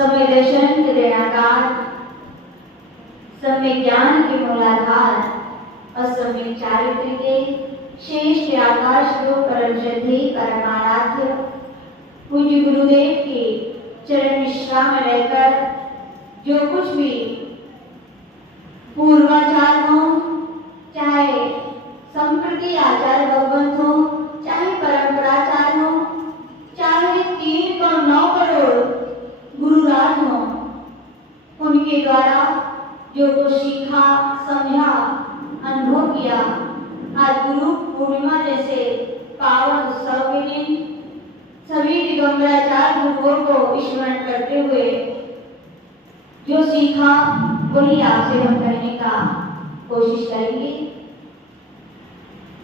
समय दर्शन के ऋणाकार, समय ज्ञान के मूलाधार और समय चारित्र के श्रेष्ठ आकाश को परम श्रद्धेय परमाराध्य पूज्य गुरुदेव के चरण निष्ठा में रहकर जो कुछ भी पूर्वाचार हो, चाहे संप्रति आचार भगवंत हो, चाहे परंपराचार हो, चाहे 3.9 करोड़ गुरुराज हो, उनके द्वारा जो कुछ सीखा, समझा, अनुभव किया, आज गुरु पूर्णिमा जैसे पावन उत्सव के दिन सभी दिगंबराचार्य गुरुओं को स्मरण करते हुए जो सीखा वही आपसे हम करने का कोशिश करेंगे।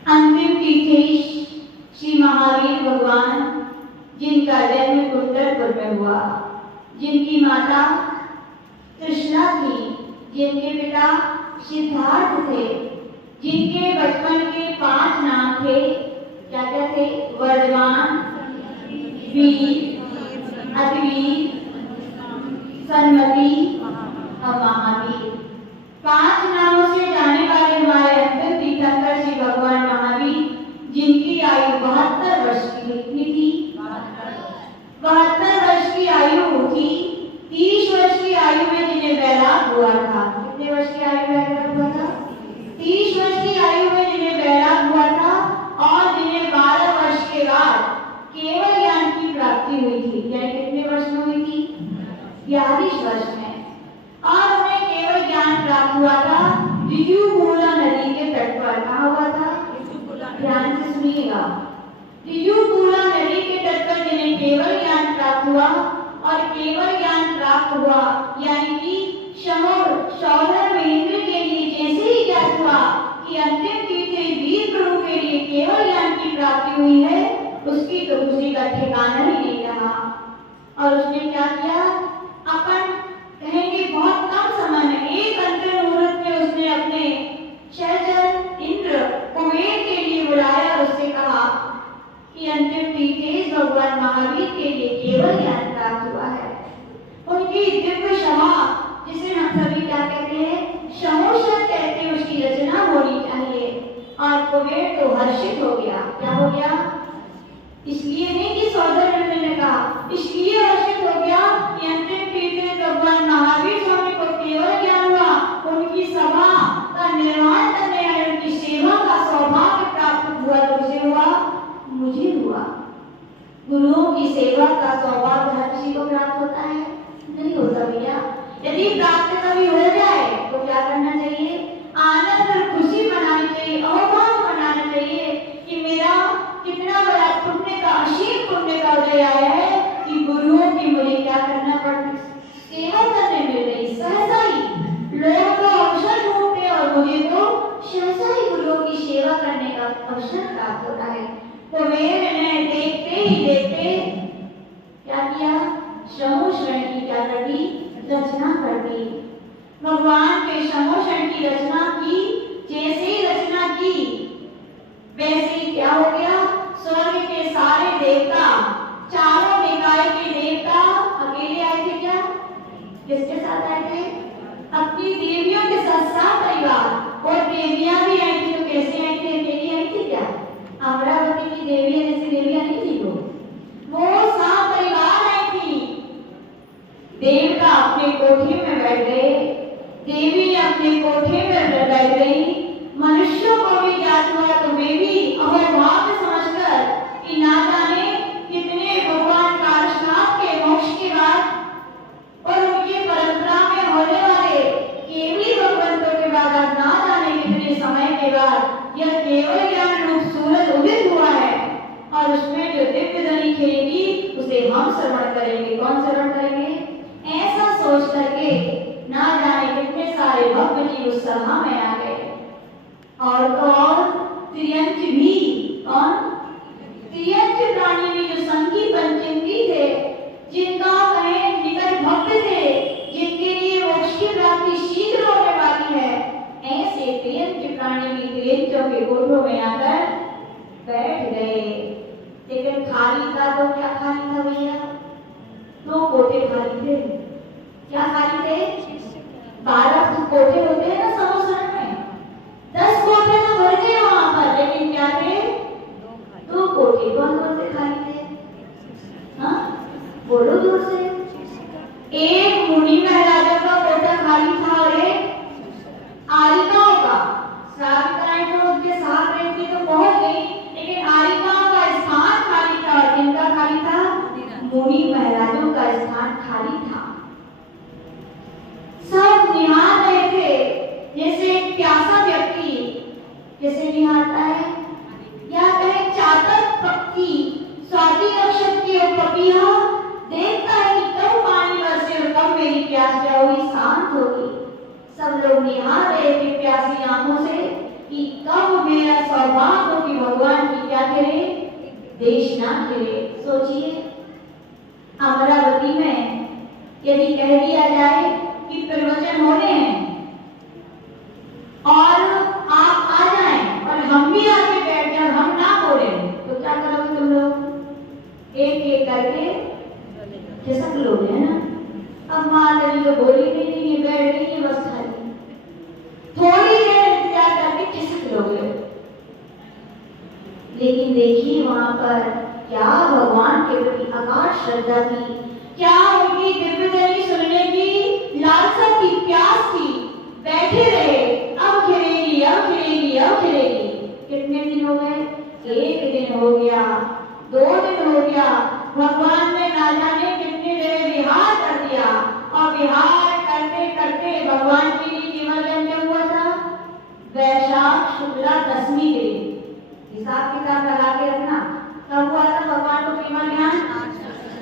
अंतिम तीर्थेश श्री महावीर भगवान, जिनका जन्म कुंडलपुर में हुआ, जिनकी माता कृष्णा थी, जिनके पिता सिद्धार्थ थे, जिनके बचपन के 5 नाम थे, क्या क्या थे? वर्धमान, वीर, अतिवीर, सन्मति और महावीर। 5 नामों से जाने वाले हमारे अंतिम तीर्थंकर श्री भगवान महावीर, जिनकी आयु 72 वर्ष की थी। 72 वर्ष की आयु थी। 30 वर्ष की आयु में जिन्हें वैराग हुआ था। कितने वर्ष की आयु में वैराग हुआ था? 30 वर्ष की आयु में जिन्हें वैराग हुआ था और जिन्हें 12 वर्ष के बाद केवल ज्ञान की प्राप्ति हुई थी। यानी कितने वर्ष में हुई थी? 42 वर्ष में। और उन्हें केवल ज्ञान प्राप्त हुआ था ऋजुकूला नदी के तट पर। कहाँ हुआ था? ध्यान से सुनिएगा। ऋजुकूला नदी के तट पर जिन्हें केवल ज्ञान प्राप्त हुआ, और केवल ज्ञान प्राप्त हुआ यानी कि शौधर महेंद्र के लिए जैसे ही ज्ञात हुआ कि अंतिम तीर्थ वीर प्रभु के लिए केवल ज्ञान की प्राप्ति हुई है, उसकी तो खुशी का ठिकाना ही नहीं रहा। और उसने क्या किया? अपन कहेंगे बहुत कम समय में, एक अंतिम मुहूर्त में उसने अपने सहचर इंद्र को वेद के लिए बुलाया और उससे कहा कि अंतिम तीर्थेश भगवान महावीर के लिए केवल ज्ञान प्राप्त हुआ है। उनकी दिव्य क्षमा, जिसे हम सभी क्या कहते हैं? क्षमोषण कहते हैं, उसकी रचना होनी चाहिए। और कुबेर तो हर्षित हो गया। क्या हो गया? इसलिए नहीं कि सौदर ने कहा, इसलिए हर्षित हो गया कि अंतिम तीर्थेश भगवान महावीर स्वामी को केवल ज्ञान हुआ। उनकी सभा का निर्माण करने आए, उनकी सेवा का सौभाग्य प्राप्त हुआ। तो उसे हुआ, मुझे हुआ। गुरुओं की सेवा का सौभाग्य हर किसी को प्राप्त होता है? नहीं होता भैया। यदि प्राप्त कभी हो जाए तो क्या करना चाहिए? आनंद और खुशी मनानी चाहिए, अहोभाव मनाना चाहिए कि मेरा कितना बड़ा पुण्य का, असीम पुण्य का उदय आया है कि गुरुओं की मुझे क्या करना पड़ता, सेवा करने मिल रही। सहसा ही लोग तो अवसर ढूंढते और मुझे तो सहसा ही गुरुओं की सेवा करने का अवसर प्राप्त होता है। तो मेरे ने देखते ही देखते क्या किया? समोषण की क्या कर दी? रचना कर दी। भगवान के समोषण की रचना की। जैसे ही रचना की वैसे ही क्या हो गया? स्वर्ग के सारे देवता, चारों निकाय के देवता अकेले आए थे क्या? किसके साथ आए थे? अपनी देवियों के साथ, साथ परिवार। और देवियां भी आई थी तो कैसे आई थी? अकेली आई थी क्या? अमरावती की देवियां जैसी देवियां नहीं थी वो साथ परिवार आई थी। देवता अपने कोठे में बैठ गए, देवी अपने कोठे में बैठ गई। मनुष्यों को भी ज्ञात हुआ तो वे भी अहोभाव समझकर कि ना जाने कितने भगवान कालनाथ के मोक्ष के बाद और उनकी परंपरा में होने वाले केवली भगवंतों के बाद ना जाने कितने समय के बाद यह केवल ज्ञान रूप सूरज उदित हुआ है और उसमें जो दिव्य ध्वनि खिलेगी उसे हम श्रवण करेंगे। कौन श्रवण करेंगे? ऐसा सोच करके ना जाने कितने सारे भक्त जी उस सभा में आ गए। और तो और त्रियंच भी, कौन? त्रियंच प्राणी भी जो संगी पंचंगी थे, जिनका कहें निकट भक्त थे, जिनके लिए मोक्ष की प्राप्ति शीघ्र होने वाली है, ऐसे त्रियंच प्राणी भी त्रियंचों के कोठों में आकर बैठ गए। लेकिन खाली था तो क्या खाली था भैया? 2 कोठे खाली थे। क्या खाली थे? 12 कोठे होते हैं ना समोषण में, 10 कोठे तो भर गए वहां पर, लेकिन क्या थे? 2 कोठे। कौन कौन से खाली थे? हाँ बोलो दूर से। एक मुनि महाराजा का कोठा खाली था और एक आरिकाओं का। श्राविकाएं तो उनके साथ रहती तो पहुंच गई, लेकिन आरिकाओं का स्थान खाली था। और किनका खाली था? मुनि महाराजों का स्थान खाली था। सब निहार रहे थे जैसे एक प्यासा व्यक्ति जैसे निहारता है, या कहे चातक पक्षी स्वाति नक्षत्र की ओर पपीहा देखता है कि कब पानी बरसे और कब मेरी प्यास क्या होगी, शांत होगी। सब लोग निहार रहे थे प्यासी आंखों से कि कब मेरा सौभाग्य हो कि भगवान की क्या करे? देशना करे। सोचिए अमरावती में यदि कह दिया जाए कि प्रवचन होने हैं और आप आ जाएं और हम भी आके बैठ जाएं, हम ना बोले तो क्या करोगे तुम लोग? एक एक करके खिसक लोगे, है ना? अब माता जी तो बोली नहीं है, बैठ गई है बस खाली, थोड़ी देर इंतजार करके खिसक लोगे। लेकिन देखिए वहां पर क्या भगवान के प्रति अगाध श्रद्धा थी, क्या उनकी दिव्य ध्वनि सुनने की लालसा की, प्यास थी। बैठे रहे, अब खिलेगी, अब खिलेगी, अब खिलेगी। कितने दिन हो गए? 1 दिन हो गया, 2 दिन हो गया। भगवान ने ना जाने कितने देर विहार कर दिया और विहार करते करते भगवान के लिए केवल जब हुआ था वैशाख शुक्ला दशमी के दिन, हिसाब किताब लगा के रखना, तब हुआ था भगवान को केवल ज्ञान।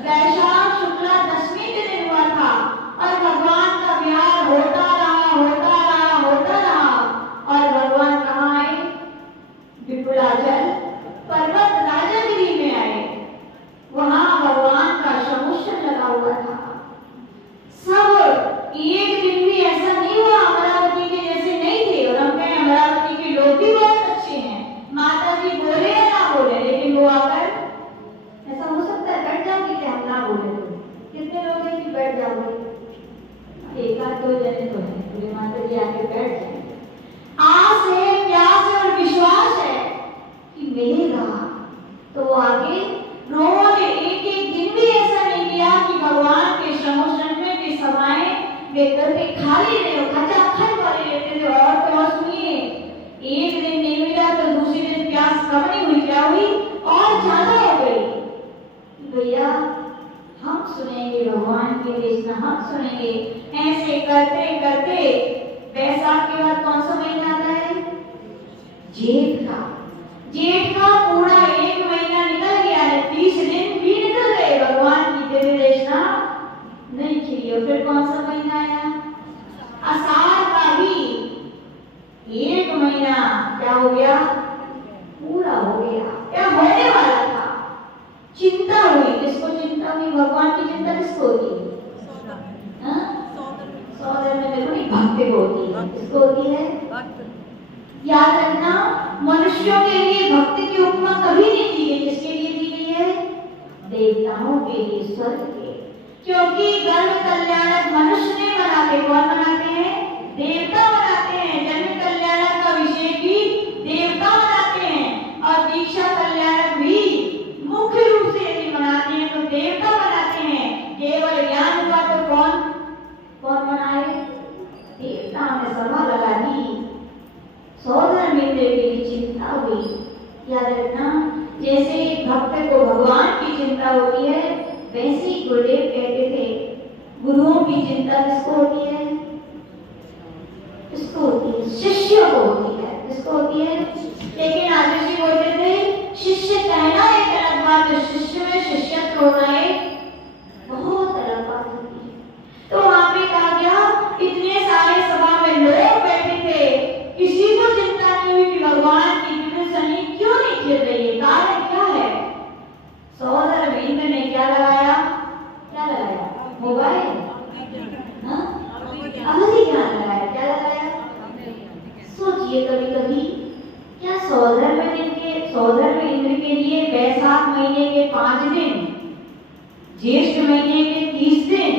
वैशाख शुक्ला दशमी के दिन हुआ था और भगवान का विहार होता रहा, होता रहा, होता रहा। और भगवान कहाँ आए? विपुलाचल पर्वत राजगिरी में आए। वहां भगवान का समोषण लगा हुआ था। सब एक दिन भी ऐसा नहीं हुआ अमरावती के जैसे नहीं थे। और हम कहें अमरावती के लोग भी बहुत अच्छे हैं, माता जी बोले या ना बोले, लेकिन वो आकर ऐसा हो सकता है बैठ जाओगे क्या? हम ना बोले तो कितने लोग हैं कि बैठ जाओगे? 1-2 जने तो है, पूरे माता जी आके बैठ जाए। आस है, प्यास है और विश्वास है कि मिलेगा। तो आगे रोज एक दिन भी ऐसा नहीं किया कि भगवान के समोषण में भी समाये वे करके खाली नहीं हो, खचाखच वाले लेते थे। और तो सुनिए, एक दिन नहीं मिला तो दूसरे दिन प्यास कम नहीं हुई, क्या हुई? और ज्यादा हो गई। भैया हम सुनेंगे भगवान की देशना, हम सुनेंगे। ऐसे करते करते बैसाख के बाद कौन सा महीना आता है? जेठ का। जेठ का पूरा एक महीना निकल गया है, 30 दिन भी निकल गए, भगवान की दिव्य देशना नहीं खिली। और फिर कौन सा महीना आया? आषाढ़ का भी एक महीना क्या हो गया? पूरा हो गया। क्या होने वाला था? चिंता हुई। किसको चिंता हुई? भगवान की चिंता किसको होती है? सौदर में देखो नहीं, भक्त को होती है। किसको होती है? याद रखना, मनुष्यों के लिए भक्त की उपमा कभी नहीं दी गई। किसके लिए दी गई है? देवताओं के लिए, स्वर्ग के। क्योंकि धर्म कल्याणक मनुष्य नहीं बनाते, कौन बनाते हैं? देवता बनाते हैं। जन्म कल्याणक का विषय भी देवता बनाते हैं, और दीक्षा कल्याणक भी मुख्य रूप से यदि बनाते हैं तो देवता बनाते हैं। केवल ज्ञान का तो कौन बनाए? देवता ने सभा लगा दी। सौदर मित्र की चिंता हुई। याद रखना, जैसे भक्त को भगवान की चिंता होती है, वैसे ही गुरुदेव कहते थे गुरुओं की चिंता किसको होती है? किसको होती है? शिष्य को होती है। किसको होती है? लेकिन आचार्य जी बोलते थे शिष्य कहना एक अलग बात है, शिष्य में शिष्यत्व होना एक बहुत अलग बात होती है। तो वहां पे कहा गया, इतने सारे सभा में लोग बैठे थे, किसी को चिंता नहीं हुई कि भगवान की दिव्य सनी क्यों नहीं खिल रही है, कारण क्या है? सौदर मित्र ने क्या लगाया? क्या लगाया? मोबाइल, अवधि ज्ञान लगाया। क्या लगाया? सोचिए कभी कभी, क्या सौदर में इंद्र के लिए बैसाख महीने के 5 दिन, ज्येष्ठ महीने के 30 दिन,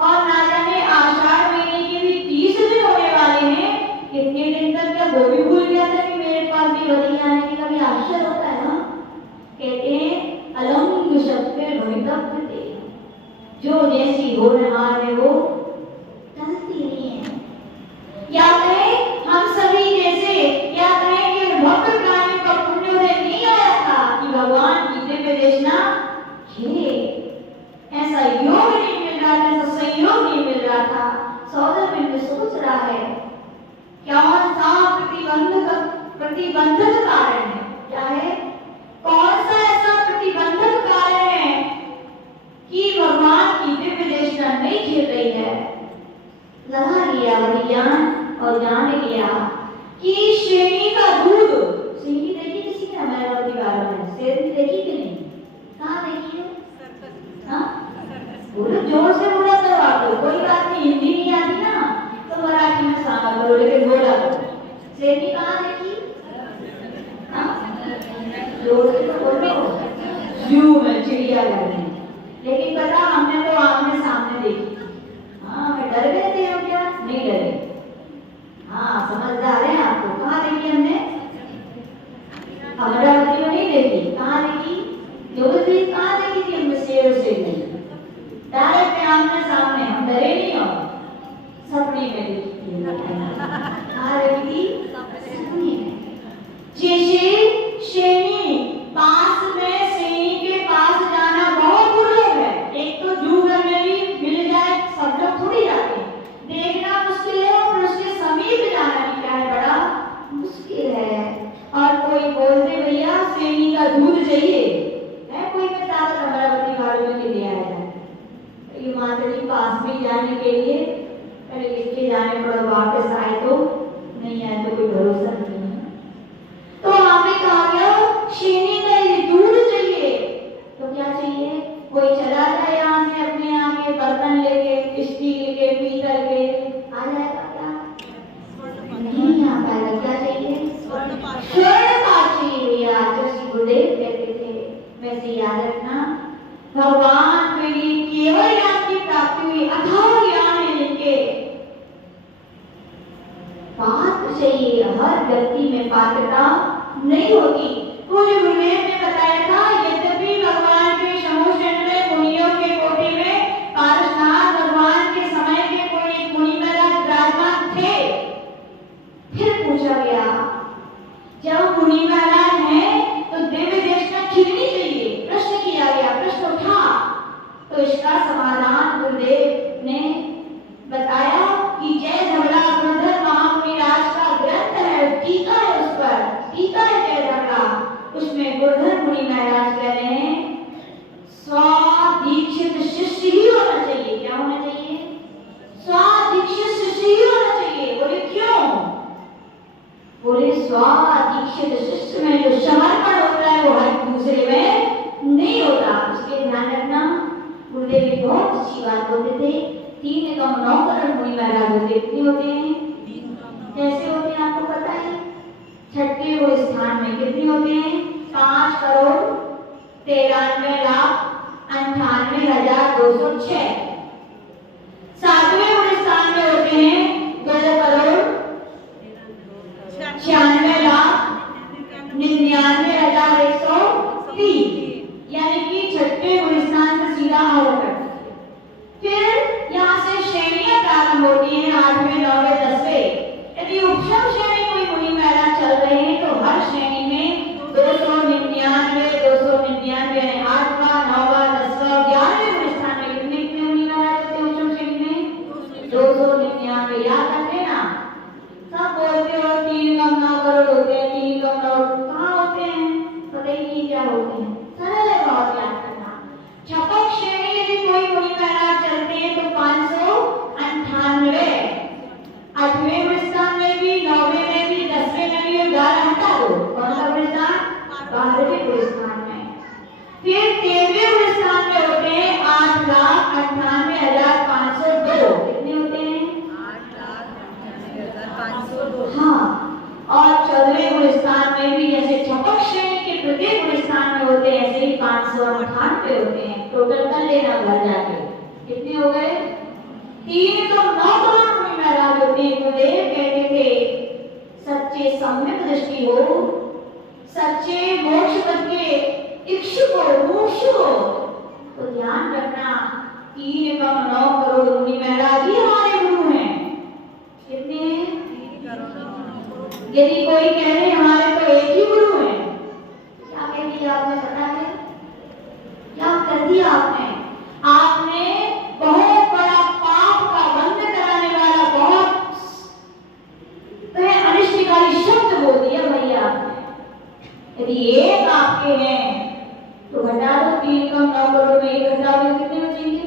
और ना जाने आषाढ़ महीने के भी 30 दिन होने वाले हैं। कितने दिन तक? क्या वो भी भूल गया था कि मेरे पास भी वही आने की? कभी आश्चर्य होता है ना। कहते हैं अलंग शक्ति भवितव्य, जो जैसी हो रहा है वो टलती नहीं है। या कहें हम सभी जैसे, या कहें कि भक्त प्राणी का पुण्योदय नहीं आया था कि भगवान की दिव्य देशना खिले। ऐसा योग नहीं मिल रहा था, ऐसा संयोग नहीं मिल रहा था। सौदर में सोच रहा है कौन सा प्रतिबंधक कारण है? क्या है? कौन सा ऐसा प्रतिबंधक कारण है कि भगवान की दिव्य देशना नहीं खिल रही है? लगा लिया ज्ञान, और जान लिया कि श्रेणी का दूध, श्रेणी देखी किसी ने हमारे परिवार में? श्रेणी देखी कि नहीं? कहाँ देखी है? बोलो जोर से, बोला तो आप लोग। कोई बात नहीं, हिंदी नहीं आती ना तो मराठी में सामा करो, लेकिन बोला श्रेणी कहाँ देखी? जोर से तो बोलो। जू में, चिड़ियाघर में। लेकिन पता, हमने तो आमने सामने देखी। हाँ, मैं डर गए थे हम? क्या नहीं डरे? हाँ, समझदार है आपको। कहाँ देखी हमने? अमरावती में नहीं देखी। कहाँ देखी? जोगती कहाँ देखी थी हमने? शेर से नहीं, डायरेक्ट आमने सामने। हम डरे नहीं, हो सपने में देखी थी। कहाँ देखी थी? सपने में। जैसे श्रेणी पास में, श्रेणी के पास जाना बहुत दुर्लभ है। एक तो जू में मिल जाए, सब लोग थोड़ी जाते हैं, देखना मुश्किल है, और उसके समीप जाना भी क्या है, बड़ा मुश्किल है। और कोई बोलते भैया श्रेणी का दूध चाहिए है, कोई में ताकत अमरावती वालों में ले आया जाए, ये माता जी पास में जाने के लिए पहले लिख के जाने पड़ा, वापस आए तो नहीं आए तो कोई भरोसा नहीं है। तो वहां पे कहा गया श्रेणी का दूध चाहिए, तो क्या चाहिए? कोई चला जाए यहाँ से अपने यहाँ के बर्तन लेके, स्टील के, पीतल के, आ जाएगा क्या? नहीं आ पाएगा। क्या चाहिए? स्वर्ण पात्र चाहिए भैया। जैसे गुरुदेव कहते थे, वैसे याद रखना, भगवान के लिए केवल ज्ञान की प्राप्ति हुई, अथाह ज्ञान है जिनके, पात्र चाहिए। हर व्यक्ति में पात्रता नहीं होती। पूज्य गुरुदेव ने बताया था, यद्यपि भगवान के समोषण में मुनियों के कोटि में पारसनाथ भगवान के समय के कोई मुनि महाराज विराजमान थे। फिर पूछा गया, जब मुनि महाराज हैं तो दिव्य देशना खिलनी चाहिए। प्रश्न किया गया, प्रश्न उठा इसका समाधान गुरुदेव ने बताया कि जय धवला गुरुधर महामुनि राज का ग्रंथ है, टीका है, उस पर टीका है जय धवला। उसमें गुरुधर मुनि महाराज कह रहे हैं स्वादीक्षित शिष्य ही होना चाहिए। क्या होना चाहिए? स्वादीक्षित शिष्य ही होना चाहिए। बोले क्यों? बोले स्वादीक्षित शिष्य में जो समर्पण होता है वो हर दूसरे में नहीं होता। उसके ध्यान रखना। गुरुदेव भी बहुत अच्छी बात बोलते थे, 3 कम 9 करोड़ मुनि महाराज होते। कितने होते हैं? कैसे होते हैं आपको पता है? छठे वो स्थान में कितने होते हैं? 5 करोड़ 93 लाख 98,206। 7वें वो स्थान में होते हैं 2 करोड़ 96 लाख 99,130, यानी कि छठे वो स्थान से सीधा आगे बढ़ते हैं। फिर यहाँ से श्रेणियां प्रारंभ होती हैं 8वें 9वें 10वें। यदि उपशम श्रेणी कोई मुनि महाराज चल रहे हैं तो हर श्रेणी में 299 299 8वां 9वां 10वां 11वें स्थान में कितने मुनि महाराज होते हैं उपशम श्रेणी में? 299। याद रख लेना। सब बोलते हो 3 कम 9 करोड़ होते हैं, 3 कम 9 कहाँ होते हैं? पता ही नहीं क्या होते हैं। सरल है बहुत याद करना। छपक श्रेणी यदि कोई मुनि महाराज चलते हैं तो 598। 8वें स्थान में भी, 9वें में भी, 10वें में भी, 11 हटा दो। कौन सा स्थान? 12वें स्थान में। फिर 13वें स्थान में होते हैं 8,98,502। कितने होते हैं? 8,98,502। हाँ, और 14वें स्थान में भी जैसे छपक श्रेणी के प्रत्येक स्थान में होते हैं ऐसे ही 598 होते हैं। टोटल कर लेना घर जाके। कितने हो गए? 3 तो 9 करोड़ मुनि महाराज होते हैं। गुरुदेव कहते थे सच्चे सम्यक दृष्टि हो, सच्चे मोक्ष पद के इच्छुक हो, मुमुक्षु हो तो ध्यान रखना 3 कम 9 करोड़ मुनि महाराज ही हमारे गुरु हैं। कितने हैं? यदि कोई कह रहे हमारे तो एक ही गुरु है, क्या कह दिया आपने? पता है क्या कर दिया आपने? आपने बहुत बड़ा पाप का बंध कराने वाला, बहुत अनिष्टकारी शब्द बोल दिया भैया आपने। यदि एक आपके हैं तो घटा दो 3 कम 9 करोड़ में 1 घटा दो, कितने बचेंगे?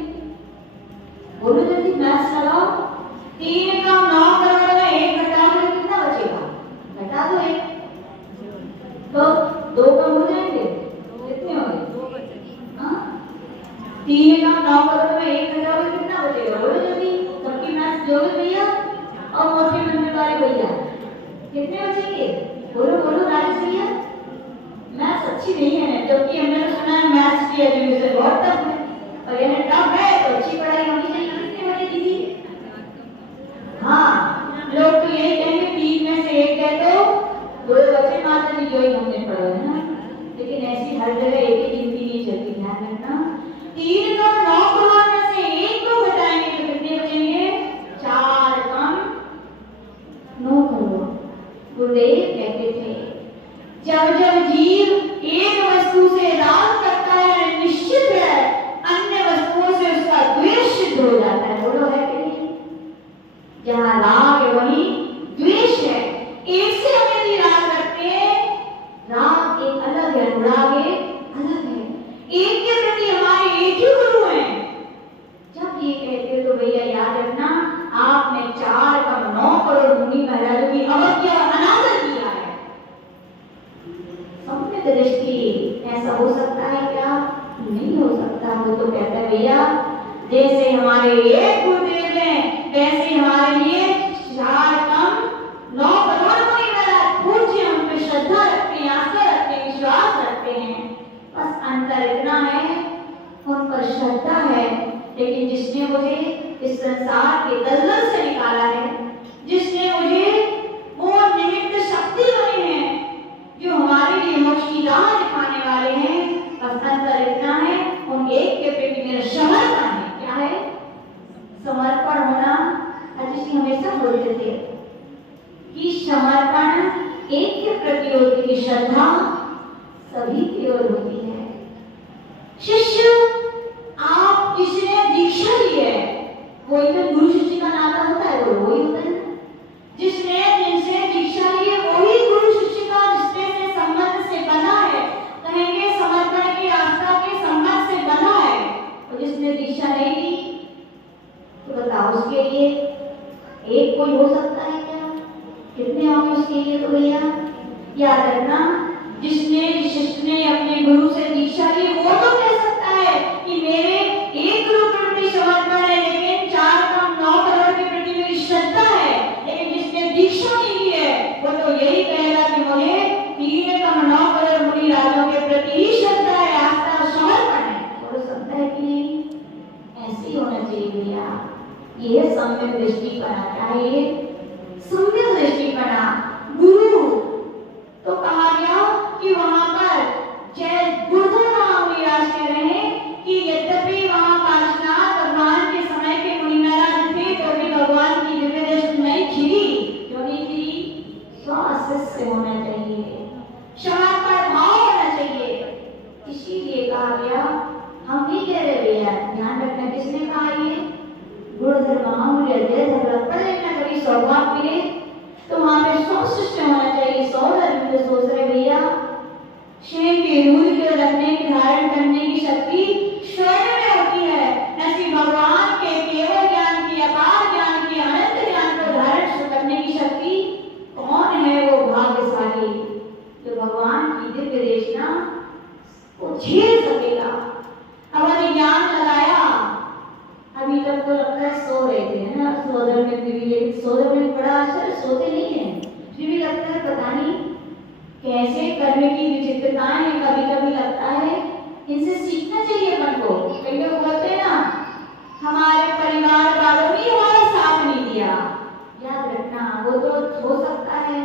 बोलो जल्दी, मैथ्स लगाओ। 3 कम 9 करोड़ में 1 घटा दो, कितना बचेगा? घटा दो 1 तो 2 कम हो जाएंगे। कितने हो गए? 2 बचेंगे। हाँ, 3 कम 9 करोड़ में 1 घटा दो, कितना बचेगा? बोलो जल्दी, सबकी मैथ्स जो भी भैया और मोटे नंबर वाले भैया कितने बचेंगे? बोलो बोलो राजेश भैया। मैथ्स अच्छी नहीं है, जबकि हमने तो सुना है मैथ्स की एजुकेशन बहुत टफ है, और यह टफ है तो अच्छी पढ़ाई होनी चाहिए। कितने बचेगी थी? हाँ, लोग तो यही कहेंगे 3 में से 1 है तो 2 बचे, माता जी जो ही हमने पढ़ा है ना। लेकिन ऐसी हर जगह एक ही गिनती नहीं चलती, ध्यान रखना। 3 कम 9 करोड़ में से 1 को घटाएंगे तो कितने बचेंगे? 4 कम 9 करोड़। गुरुदेव कहते थे जब जब जीव एक वस्तु से राग करता है, निश्चित है अन्य वस्तुओं से उसका द्वेष सिद्ध हो जाता है। बोलो है कि नहीं? जहाँ राग है वहीं द्वेष है। एक से हम यदि राग करते हैं, राग एक अलग है, अनुराग एक अलग है। एक के प्रति हमारे एक ही गुरु हैं। जब ये कहते हो तो भैया याद रखना आपने 4 कम 9 करोड़ मुनि महाराजों की अवज्ञा अनादर किया है। सम्यक दृष्टि ऐसा हो सकता है क्या? नहीं हो सकता। वो तो कहता है भैया जैसे हमारे एक गुरुदेव हैं वैसे हमारे लिए 4 कम 9 करोड़ मुनि महाराज पूज्य, हम पे श्रद्धा रखते हैं, आस्था रखते हैं, विश्वास रखते हैं। बस अंतर इतना है उन पर श्रद्धा है, लेकिन जिसने मुझे इस संसार के दलदल से निकाला है, जिसने मुझे वो निमित्त शक्ति बने हैं जो हमारे लिए मोक्ष की राह दिखाने वाले हैं, बस अंतर इतना है उन एक के प्रति मेरा समर्पण है। क्या है? समर्पण होना। अजय जी हमेशा बोलते थे कि समर्पण एक के प्रति होती है, श्रद्धा सभी की ओर होती है। शिष्य आप इस चाहिए भैया। ये है सम्यक दृष्टिपना। क्या है ये? सम्यक दृष्टिपना। गुरु तो कहा गया कि वहां पर जय गुरुधर महामुनिराज कह रहे हैं कि यद्यपि वहां काशीनाथ भगवान के समय के मुनि महाराज थे तो भी भगवान की दिव्य दृष्टि नहीं खिली। क्यों नहीं खिली? स्वाशिष्य होना चाहिए, क्षमापण भाव होना चाहिए। इसीलिए कहा गया, हम नहीं कह रहे भैया, ध्यान रखना। किसने कहा? ये गुरुधर महामुनि अजय धर्म पढ़ लेना, कभी सौभाग्य मिले तो वहां पे 100 शिष्य होना चाहिए। 100 धर्म सोच रहे भैया, शेर के रूल के रखने की, धारण करने की शक्ति स्वयं में होती है। ऐसी भगवान के केवल ज्ञान की, अपार ज्ञान की, अनंत ज्ञान को धारण करने की शक्ति कौन है? वो भाग्यशाली जो भगवान की दिव्य देशना को झेल सकेगा। अब हमने ज्ञान लगाया, अभी तक तो लगता है सो रहे थे, है ना? सोदर में भी, सोदर में बड़ा असर, सोते नहीं है, फिर भी लगता है पता नहीं कैसे करने की विचित्रताएं हैं। कभी कभी लगता है इनसे सीखना चाहिए अपन को। कई लोग बोलते हैं ना, हमारे परिवार वालों ने हमारा साथ नहीं दिया। याद रखना, वो तो हो सकता है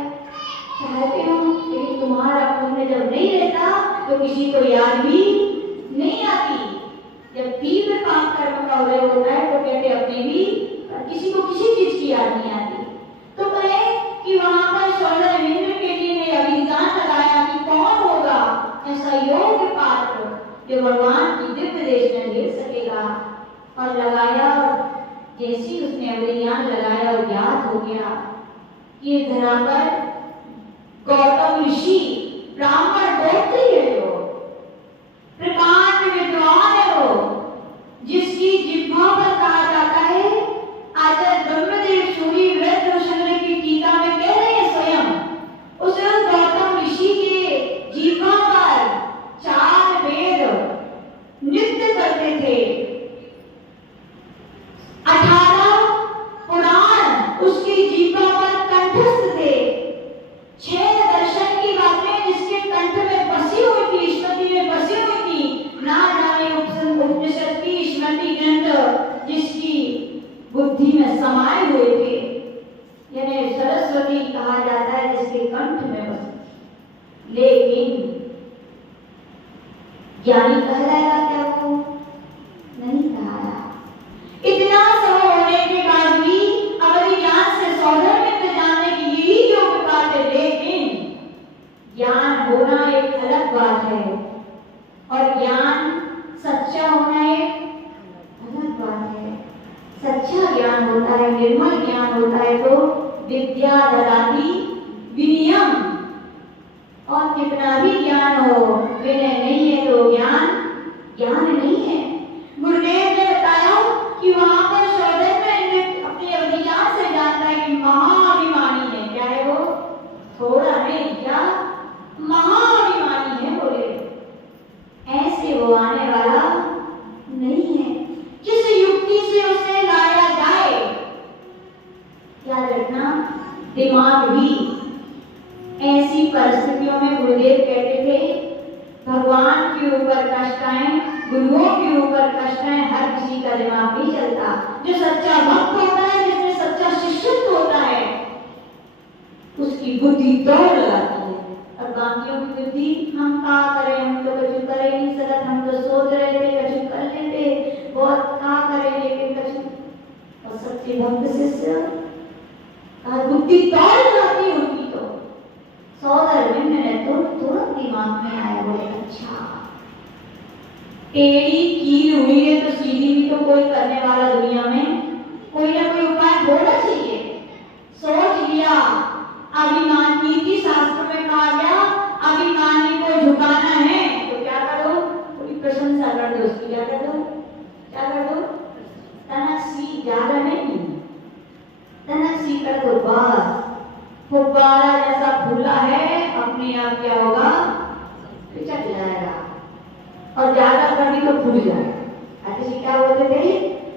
चाहते हो, लेकिन तुम्हारा अपने जब नहीं रहता तो किसी को याद भी नहीं आती। जब तीव्र काम कर्म का उदय होता है तो कहते अपने भी, किसी को किसी चीज की याद नहीं आती। तो कहे कि वहां पर शौर्य इंद्र के लिए ने अभिज्ञान लगाया कि कौन होगा ऐसा योग्य पात्र जो भगवान की दिव्य देश में ले सकेगा। और लगाया, और जैसी उसने अभिज्ञान लगाया और ज्ञात हो गया ये धरा पर गौतम ऋषि ब्राह्मण गोत्री है, जो प्रकांड विद्वान है, वो जिसकी जिह्वा पर कहा जाता है, आचार्य ब्रह्मदेव सूरी वृद्ध शंकर की टीका में कह रहे हैं स्वयं, उस गौतम ऋषि के जिह्वा पर 4 वेद नृत्य करते थे, 18 पुराण उसकी जिह्वा पर कंठस्थ थे, 6 दर्शन की बातें जिसके कंठ में बसी हुई थी, स्मृति में बसी हुई थी, ना जाने उपनिषद की स्मृति ग्रंथ जिसकी बुद्धि में समाये हुए थे। यानी सरस्वती कहा जाता है जिसके कंठ में बसी। लेकिन ज्ञानी कहलाएगा क्या? वो नहीं कहा। इतना सब होने के बाद भी अगर ज्ञान से सौधर्मित्र जानने की यही योग्य बात है, लेकिन ज्ञान होना एक अलग बात है और ज्ञान सच्चा होना एक अलग बात है। सच्चा ज्ञान होता है, निर्मल ज्ञान होता है तो विद्या ददाति विनयम, और कितना भी ज्ञान हो विनय नहीं है तो ज्ञान ज्ञान नहीं है। गुरुदेव ने बताया कि वहां पर शौर्य अपने अभिज्ञान से जानता है कि महाअभिमानी है। क्या है वो? थोड़ा नहीं, क्या महाअभिमानी है। बोले ऐसे वो आने वाला नहीं है जिस युक्ति से उसे लाया जाए। याद रखना, दिमाग भी ऐसी परिस्थितियों में गुरुदेव कहते थे भगवान के ऊपर कष्ट आए, गुरुओं के ऊपर कष्ट आए, हर किसी का दिमाग नहीं चलता। जो सच्चा भक्त होता है, जिसमें सच्चा शिष्यत्व होता है, उसकी बुद्धि दौड़ लगाती है। और बाकियों की बुद्धि हम क्या करें, हम तो कुछ कर ही नहीं सकते, हम तो सोच रहे थे कुछ कर लेते, बहुत क्या करें लेकिन कुछ। और सच्चे भक्त शिष्य बुद्धि दौड़ लगाती उनकी तो सौदर मैंने तुरंत दिमाग में आया। बोले अच्छा, टेढ़ी कील हुई है तो सीधी भी तो कोई करने वाला दुनिया में कोई ना कोई उपाय होना चाहिए। सोच लिया, अभिमान नीति शास्त्र में कहा गया अभिमानी को झुकाना है तो क्या करो? थोड़ी प्रशंसा कर दो उसकी। क्या कर दो? क्या कर दो? तनक ज्यादा नहीं, तनक सी कर दो बस। फुब्बारा जैसा फूला है, अपने आप क्या होगा? पिचक जाएगा। और ज्यादा कर दी तो फूल जाएगा। ऐसे क्या बोलते थे?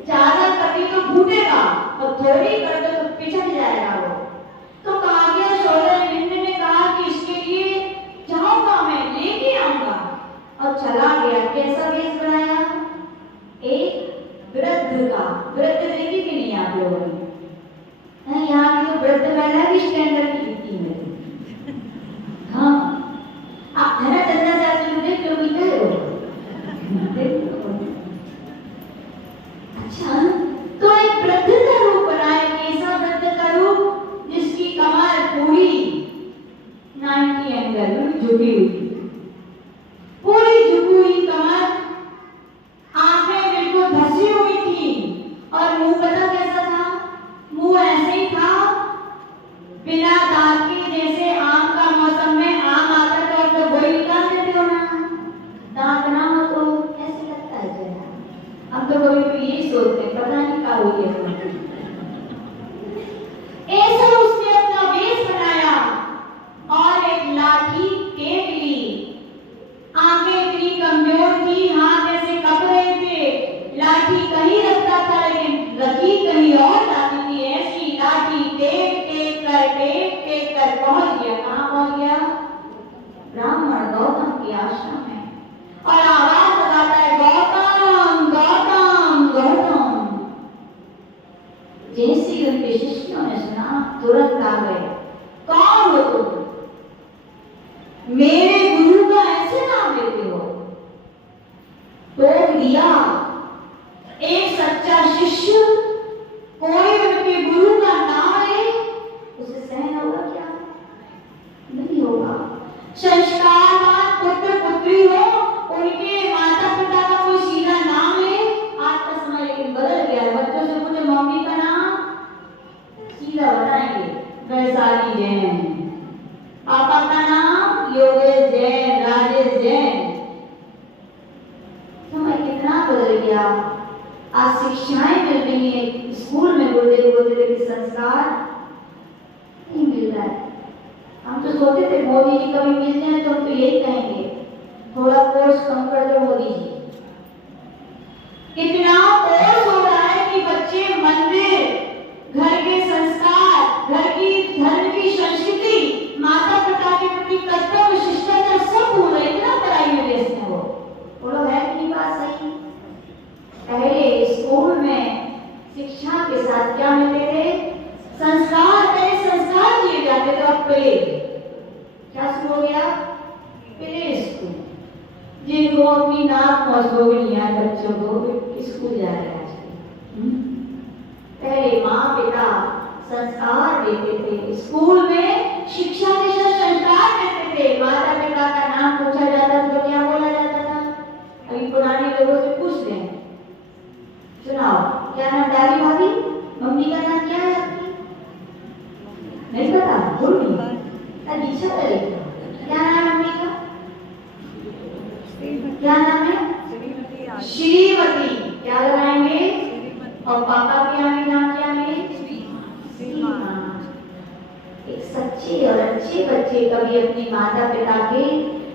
ज्यादा कर दी तो फूटेगा और थोड़ी कर दो तो पिचक जाएगा वो। तो कहा गया शौर्य इंद्र ने कहा कि इसके लिए जाऊंगा, मैं लेके आऊंगा, और चला गया। कैसा वेश बनाया? एक वृद्ध का। लोगों ने। यहाँ की तो वृद्ध महिला भी स्टैंडर्ड की दिखती है। हाँ, आप है ना चंदा चाची को देख किलोमीटर हो। अच्छा, तो एक वृद्ध का रूप बनाया, कैसा वृद्ध का रूप, जिसकी कमर पूरी 90 एंगल में झुकी हुई, पूरी झुकी हुई कमर, आंखें बिल्कुल धसी हुई थी और मुंह पता कैसा था, मुंह ऐसे ही था बिना दांत के, जैसे आम का मौसम में आम आता तो आप लोग वही निकाल देते हो ना, दांत ना हो तो ऐसे लगता है जरा। हम तो कभी कभी यही सोचते हैं पता नहीं क्या हो गया। ऐसा उसने अपना वेश बनाया और एक लाठी टेक ली, आंखें इतनी कमजोर थी, हाथ ऐसे कप रहे थे, लाठी कहीं रखता था लेकिन रखी कहीं और लाती थी, ऐसी लाठी टेक टेक कर पहुंच गया। कहाँ पहुंच गया? ब्राह्मण गौतम के आश्रम में, और आवाज लगाता है गौतम गौतम गौतम। जैसे ही उनके शिष्यों ने सुना तुरंत आ गए, कौन हो तुम? मेरे गुरु का ऐसे नाम लेते हो? टोक दिया। एक सच्चा शिष्य कोई उनके गुरु का नाम ले, उसे सहन होगा क्या? नहीं होगा। संस्कारवान पुत्र पुत्री हो, उनके माता पिता का कोई सीधा नाम ले, आज का समय लेकिन बदल गया। बच्चों से पूछे मम्मी का नाम, सीधा बताएंगे वैशाली जैन, पापा का नाम योगेश जैन, राजेश जैन। समय कितना बदल गया। आज शिक्षाएं मिल रही है स्कूल में, गुरुदेव के संस्कार नहीं मिल रहा है। हम तो सोचते थे मोदी जी कभी मिल जाए तो हम तो यही कहेंगे थोड़ा कोर्स कम कर दो मोदी जी। कितना कोर्स हो रहा है कि बच्चे मंदिर, घर के संस्कार, घर की धर्म की संस्कृति, माता पिता के प्रति कर्तव्य शिष्टाचार सब भूल रहे। इतना पढ़ाई में व्यस्त है वो। बोलो है कि नहीं बात सही? पहले स्कूल में शिक्षा के साथ क्या मिलते थे? संस्कार, पहले संस्कार दिए जाते थे। अब प्ले क्या शुरू हो गया? Play school. जिनको अपनी नाक मौसू नहीं है बच्चों को स्कूल जा रहे हैं। पहले माँ पिता संस्कार देते थे, स्कूल में शिक्षा के साथ संस्कार देते थे। माता पिता का नाम पूछा जाता तो क्या बोला जाता था? अभी पुराने लोगों से पूछ लें, सुनाओ क्या नाम डाली भाभी? मम्मी का नाम क्या है आपकी? नहीं पता? भूल गई? दीक्षा करेगा। क्या नाम है मम्मी का? क्या नाम है? श्रीमती। क्या लगाएंगे? और पापा के नाम क्या है? एक सच्चे और अच्छे बच्चे कभी अपने माता पिता के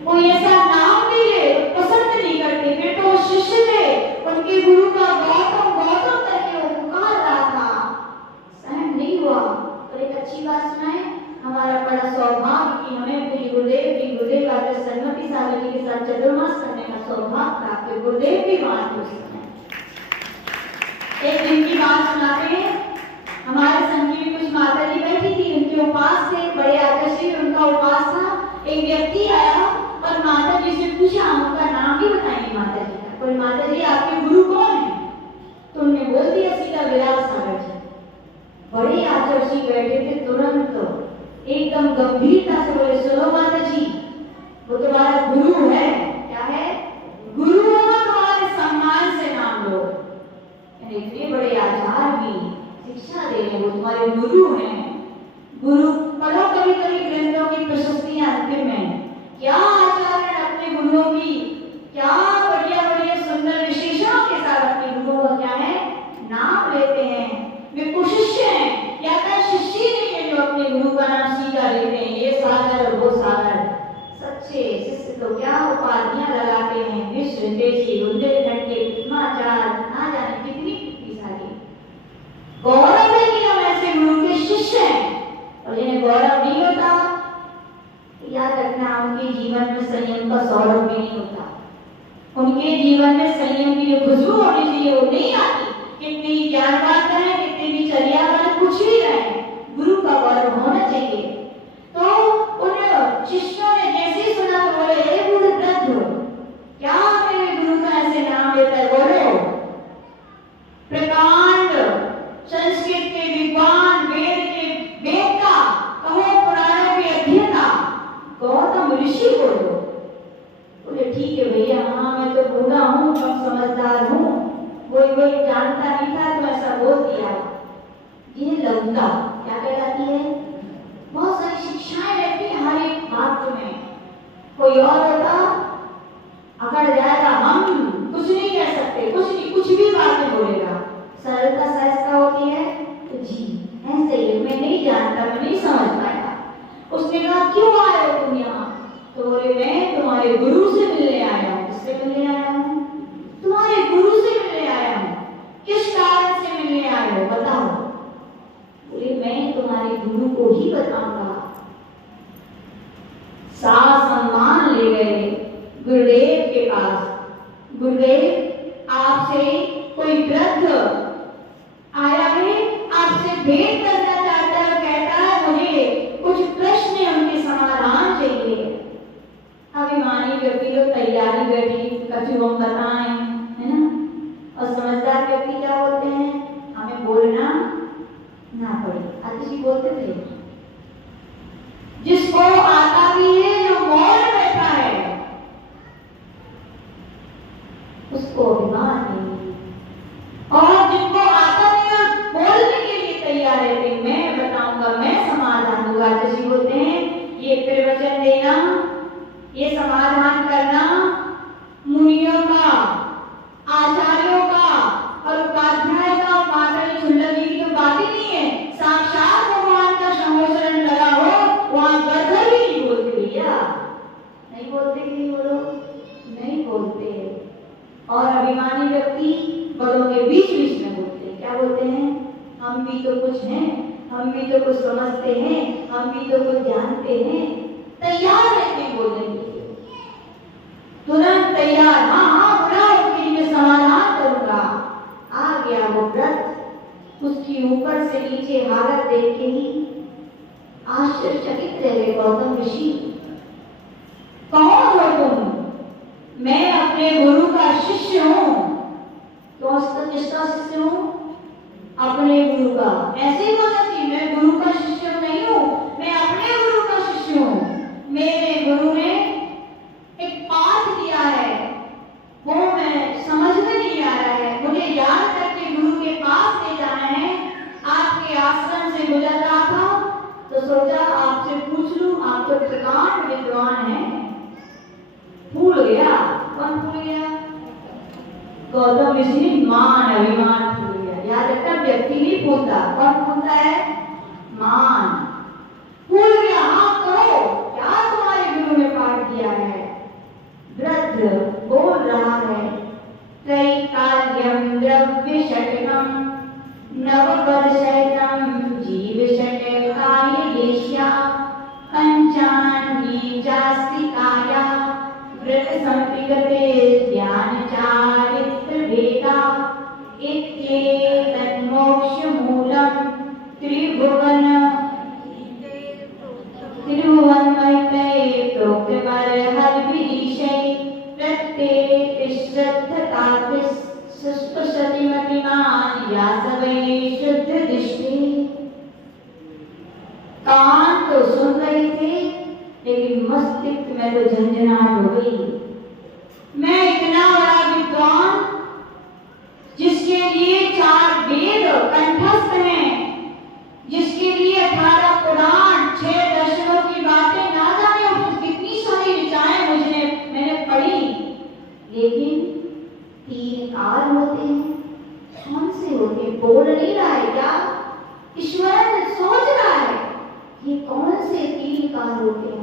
कोई ऐसा नाम भी ले पसंद नहीं करते। फिर तो शिष्य थे, उनके गुरु का गौतम गौतम करके वो पुकार रहा था, सहन नहीं हुआ। और एक अच्छी बात सुनाए, हमारा बड़ा सौभाग्य कि हमें अपने गुरुदेव का संगति साधना के साथ चतुर्मास करने का सौभाग्य प्राप्त है। गुरुदेव की बात हो सकता है। एक दिन की बात सुनाते हैं। हमारे संघ में कुछ माता जी बैठी थी, उनके उपास थे, बड़े आदर्शी उनका उपास था। एक व्यक्ति आया और माता जी से पूछा, उनका नाम भी बताएंगे माता जी का, कोई माता जी आपके गुरु कौन है? तो उन्होंने बोल दिया सीधा विराट सागर जी। बड़े आदर्शी बैठे थे, तुरंत एकदम गंभीरता से बोले, सुनो माता जी, वो तुम्हारा गुरु है। क्या है? गुरु होगा, तुम्हारे सम्मान से नाम लो। इतने बड़े आचार्य भी शिक्षा दे रहे, वो तुम्हारे गुरु हैं। गुरु पढ़ो कभी कभी ग्रंथों की प्रशस्तियां अंतिम में, क्या आचार्य अपने गुरुओं की क्या बढ़िया बढ़िया सुंदर विशेषणों के साथ अपने गुरुओं का क्या है नाम लेते हैं। वे कुशिष्य हैं या तो शिष्य नहीं है जो अपने गुरु का नाम सीधा लेते हैं, ये सागर और वो सागर। सच्चे शिष्य तो क्या उपाधियां लगाते हैं, विश्व देशी बुंदेलखंड के कितनाचार, ना जाने कितनी सारी। गौरव है कि हम ऐसे गुरु के शिष्य हैं। और जिन्हें गौरव नहीं होता, याद रखना उनके जीवन में संयम का सौरभ भी नहीं होता। गीता क्या कहलाती है? बहुत सारी शिक्षाएं रहती है हर एक वाक्य में। कोई और होता अकड़ जाएगा, हम कुछ नहीं कह सकते, कुछ नहीं, कुछ भी बातें बोलेगा। सरलता सहजता होती है तो जी ऐसे ही, मैं नहीं जानता, मैं नहीं समझ पाया। उसने कहा क्यों आए हो तुम यहाँ? तो बोले मैं तुम्हारे गुरु से मिलने आया हूँ। किससे मिलने आया हूँ? तुम्हारे गुरु से मिलने आया हूँ। किस कारण से मिलने आए हो बताओ? बोले मैं तुम्हारे गुरु को ही बताऊंगा। सारा सम्मान ले गए गुरुदेव के पास। गुरुदेव आपसे कोई वृद्ध आया है, आपसे भेंट करना चाहता है, कहता है मुझे कुछ प्रश्न है, उनके समाधान चाहिए। अभिमानी व्यक्ति लोग तैयारी बैठी कछु हम बताएं, है ना? और समझदार व्यक्ति क्या बोलते हैं? हमें बोलना ना पड़े। आतिशी बोलते थे जिसको आता भी है, जो मौन बैठा है, उसको अभिमान नहीं। और जिनको आता नहीं है बोलने के लिए तैयार है, मैं बताऊंगा, मैं समाधान दूंगा। आतिशी बोलते हैं ये प्रवचन देना, ये समाधान करना मुनियों का, आचार्यों का और उपाध्याय का, माता जी छुल्लक जी की तो बात ही नहीं है। साक्षात भगवान का संवत्सरण लगा हो वहां गदर भी नहीं बोलते भैया, नहीं बोलते कि नहीं बोलो, नहीं बोलते। और अभिमानी व्यक्ति बड़ों के बीच बीच में बोलते हैं। क्या बोलते हैं? हम भी तो कुछ हैं, हम भी तो कुछ समझते हैं, हम भी तो कुछ जानते हैं। तैयार रहते हैं बोलने के लिए, तुरंत तैयार, हाँ हाँ बुलाओ, उसके लिए समाधान करूंगा। आ गया वो व्रत, उसकी ऊपर से नीचे हालत देख के ही आश्चर्यचकित रह गए गौतम ऋषि। कौन हो तुम? मैं अपने गुरु का शिष्य हूँ। तो किसका शिष्य हूँ? अपने गुरु का। ऐसे ही बोलना चाहिए, मैं गुरु का शिष्य नहीं हूँ, मैं अपने गुरु का शिष्य हूँ। मेरे गुरु ने एक पाठ दिया है, वो मैं समझ में नहीं आ रहा है, मुझे याद करके गुरु के पास ले जाना है। आपके आश्रम से गुजर रहा था तो सोचा आपसे पूछ लूं, आप तो प्रकांड विद्वान हैं। भूल गया। कौन भूल गया? गौतम ऋषि मान, अभिमान भूल गया। याद रखना, व्यक्ति नहीं भूलता, कौन भूलता है? मान भूल गया। हाँ कहो, क्या तुम्हारे गुरु ने पाठ दिया है? वृद्ध बोल रहा है, त्रैकाल्यम द्रव्य षटकम नववर्षयतम जीव षटकाय येष्या पंचांगी जास्तिकाया व्रत संपिगते ज्ञान चारित्र भेदा इत्येतत् मोक्ष मूलम त्रिभुवन मैत्रेय प्रोक्त बर्हद्विषय प्रत्येक श्रद्धतात् सुस्पशतिमतिमान यासवै शुद्ध दृष्टि। कान तो सुन रहे थे लेकिन मस्तिष्क में तो झंझनाहट हो गई। मैं इतना बड़ा विद्वान जिसके लिए 4 वेद कंठस्थ हैं, जिसके लिए 18 पुराण, 6 दर्शनों की बातें ना जाने और कितनी सारी ऋचाएं मैंने पढ़ी, लेकिन 3 काल होते हैं। कौन से होते हैं? बोल नहीं रहा है क्या? ईश्वर सोच रहा है ये कौन से 3 काल होते हैं?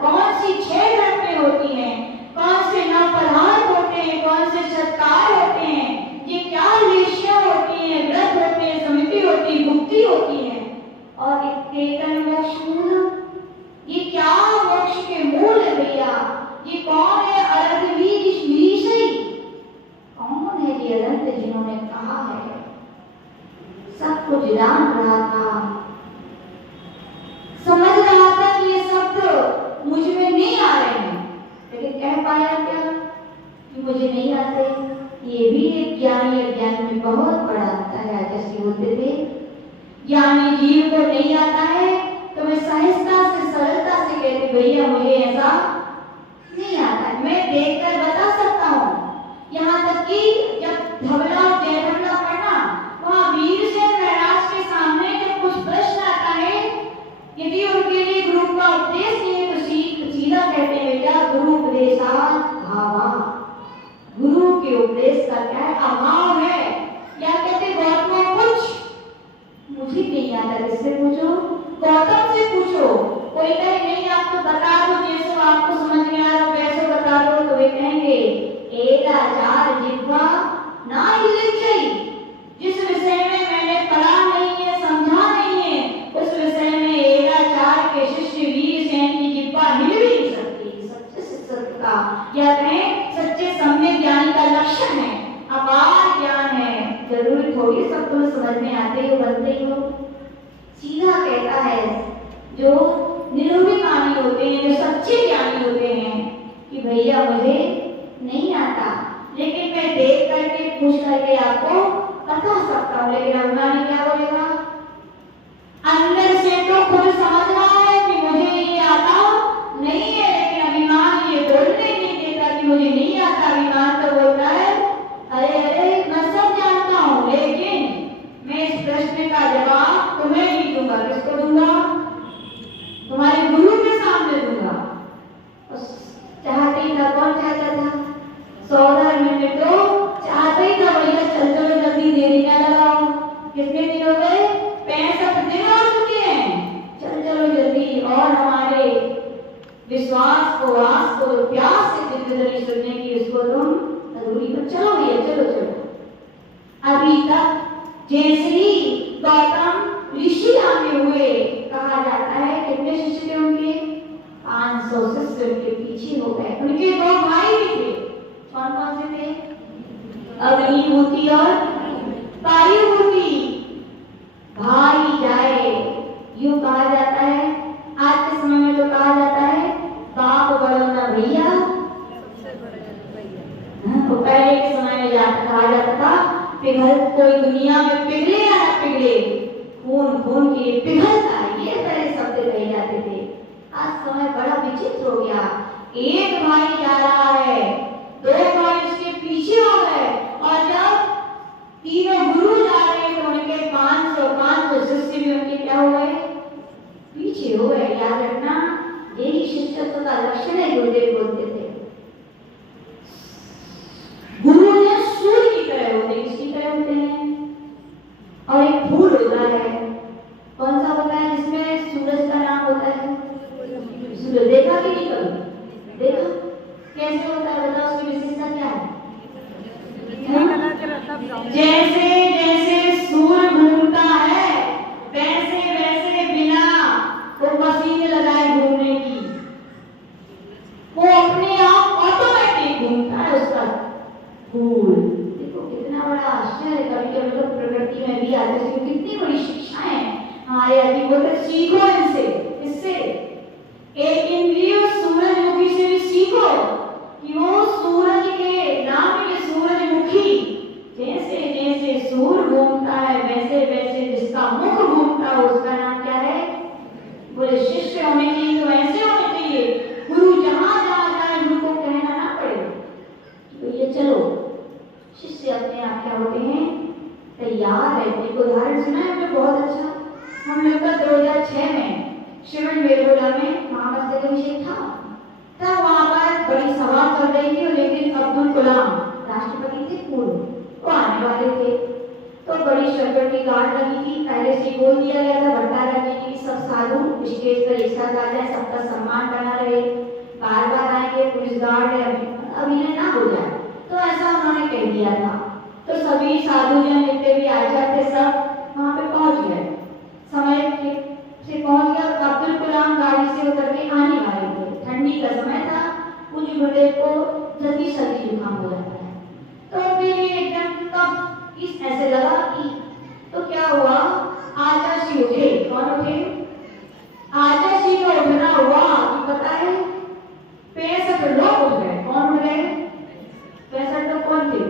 कौन सी 6 घंटे होती हैं? कौन से नवप्रधान होते हैं? कौन से सत्कार होते हैं? ये क्या लेशियां होती हैं, व्रत होते हैं, समिति होती, मुक्ति होती है। और केतन मोक्ष मूल, ये क्या मोक्ष के मूल है भैया? ये कौन है? अरहद्विषय कौन है? ये अनंत जिन्होंने कहा है, सब कुछ जान रहा था, समझ रहा था कि ये शब्द मुझ में नहीं आ रहे हैं, लेकिन कह पाया क्या कि मुझे नहीं आते? ये भी एक ज्ञानी अज्ञानी में बहुत बड़ा अंतर है। जैसे बोलते थे ज्ञानी जीव को नहीं आता है तो मैं सहजता से सरलता से कहती भैया मुझे ऐसा नहीं आता है, मैं देखकर बता सकता हूँ। यहाँ तक कि जब धवला और जयधवला पढ़ना, वहाँ वीरसेन महाराज के सामने होगी, सब तुम्हें समझ में आते हो, बनते ही हो। सीधा कहता है जो निरोगी ज्ञानी होते हैं, जो सच्चे ज्ञानी होते हैं कि भैया मुझे नहीं आता, लेकिन मैं देख करके पूछ करके आपको बता सकता हूँ। लेकिन अभिमानी क्या बोलेगा? अंदर से तो खुद समझ रहा है कि मुझे ये आता नहीं है, लेकिन अभिमान ये बोलने नहीं देता कि मुझे नहीं आता। अभिमान तो बोलता है अरे अरे मैं सब जानता हूँ, लेकिन मैं इस प्रश्न का जवाब तुम्हें नहीं दूंगा। किसको दूंगा? तुम्हारे गुरु के सामने दूंगा। चाहते ही था, कौन चाहता था? 14 मिनट तो चाहते ही था भैया, चल चलो जल्दी, देरी ना लगाओ। कितने दिन हो गए? 65 दिन हो चुके हैं, चल चलो जल्दी। और हमारे विश्वास को, आस को, प्यास से जिंदगी सुनने की इसको तुम जरूरी पर चलो भैया, चलो चलो। अभी तक जैसे ही गौतम ऋषि आगे हुए, कहा जाता है कितने शिष्य थे उनके? 500 शिष्य उनके पीछे हो गए। उनके 2 भाई भी थे। कौन कौन से थे? अग्निहोत्री और वायुहोत्री। भाई जाए, यूं कहा जाता है। आज के समय में तो कहा जाता है बाप बड़ो ना भैया। तो पहले के समय में कहा जाता था पिघल, कोई दुनिया में पिघले या ना पिघले, खून खून के पिघलता है, ये पहले शब्द कहे जाते थे। आज समय बड़ा विचित्र हो गया। एक भाई जा रहा है, 2 भाई उसके पीछे हो गए, और जब तीनों गुरु जा रहे हैं तो उनके 500 शिष्य भी उनके क्या हो गए? पीछे हो गए। याद रखना, यही शिष्यत्व का लक्षण है। गुरुदेव बोलते थे गुरु ने सूर्य की तरह होते हैं। किसकी तरह होते हैं? और एक फूल होता है, कौन सा होता है जिसमें सूरज का नाम होता है? सूरज। देखा कि नहीं कभी? देखा कैसे होता है? बताओ उसकी विशेषता क्या है? जैसे जैसे सूर्य घूमता है, वैसे वैसे बिना वो मशीन लगाए घूमने की, वो अपने आप ऑटोमेटिक घूमता है उसका फूल। देखो कितना बड़ा आश्चर्य। कभी कभी तो प्रकृति में भी आते हैं, कितनी बड़ी शिक्षाएं हमारे आदि बोलते सीखो इनसे। इससे एक इंद्रिय सूरजमुखी से भी सीखो कि वो सूरज के नाम के सूरजमुखी, जैसे जैसे सूर्य घूमता है वैसे वैसे जिसका मुख घूमता है उसका नाम क्या है? बोले शिष्य होने चाहिए तो ऐसे होने चाहिए, गुरु जहां जहां जाए गुरु को कहना ना पड़े तो ये चलो। शिष्य अपने आप क्या होते हैं? तैयार रहते। एक उदाहरण सुना है मुझे बहुत अच्छा। हम लोग का 2006 में श्रीमन वेलगोला में महामस्तकाभिषेक था। तब वहां पर बड़ी सभा चल रही थी, लेकिन अब्दुल कलाम राष्ट्रपति थे पूर्व, वो आने वाले थे। तो बड़ी सिक्योरिटी गार्ड लगी थी। पहले से बोल दिया गया था भंडारा जी की सब साधु स्टेज पर एक साथ आ जाए, सबका सम्मान बना रहे, बार बार आएंगे, पुलिस गार्ड अभी ना हो जाए, तो ऐसा उन्होंने कह दिया था। तो सभी साधु जन जितने भी आचार्य थे सब वहां पे पहुंच गए, समय से पहुंच गया। अब्दुल कलाम गाड़ी से उतर के आने वाले थे, ठंडी का समय था, पूज्य गुरुदेव को जल्दी सर्दी जुकाम हो जाता है। तो फिर एकदम कब इस ऐसे लगा कि तो क्या हुआ, आचार्य जी उठे। कौन उठे? आचार्य जी का उठना हुआ कि पता है 65 लोग उठ गए। कौन उठ गए? 65 लोग कौन थे?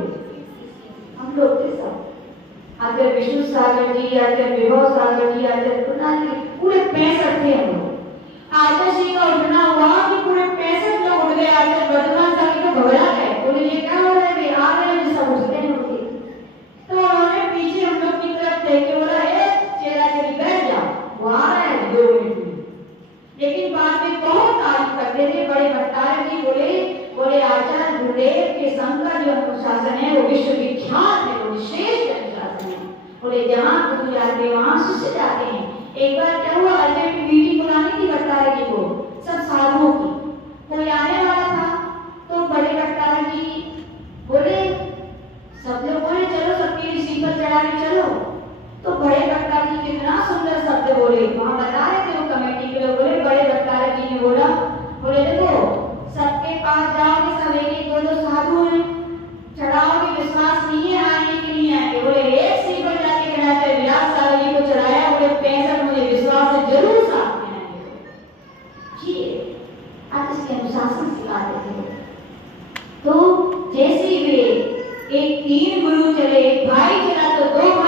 हम लोग थे सब। आचार्य विष्णु सागर जी, आचार्य विभव सागर जी, आचार्य कुणाल जी, पूरे 65 थे हम लोग। आचार्य जी का उठना हुआ कि पूरे 65 लोग उठ गए। आचार्य वर्तमान सागर को घबरा गए, बोले ये क्या हो रहा है, आ रहे हैं सब उठते हैं। तो उन्होंने पीछे हम लोग की तरफ देख के बोला चेहरा चेहरी बैठ जाओ, वो आ रहा है 2 मिनट में। लेकिन बाद में बहुत तारीफ करते थे बड़े भट्टारक जी। बोले आचार्य गुरुदेव के संग का जो अनुशासन है वो विश्व विख्यात है, वो श्रेष्ठ अनुशासन है। बोले जहाँ गुरु जाते हैं वहाँ शिष्य जाते हैं। एक बार क्या हुआ, अजय की मीटिंग बुलानी थी भट्टारक जी को, सब साधुओं की, कोई आने वाला था। तो बड़े भट्टारक जी बोले, सब लोग बोले चलो सबकी रिसीवर चढ़ा के चलो। तो बड़े भट्टारक जी कितना सुंदर शब्द बोले, वहां बता रहे थे वो कमेटी के लोग। बोले बड़े भट्टारक जी ने बोला, बोले देखो सबके पास जाओगे, सब एक 2 साधु हैं, चढ़ाओगे, विश्वास नहीं है आने के लिए आएंगे। बोले एक सीवर जैसी वे एक 3 गुरु चले, एक भाई चला तो 2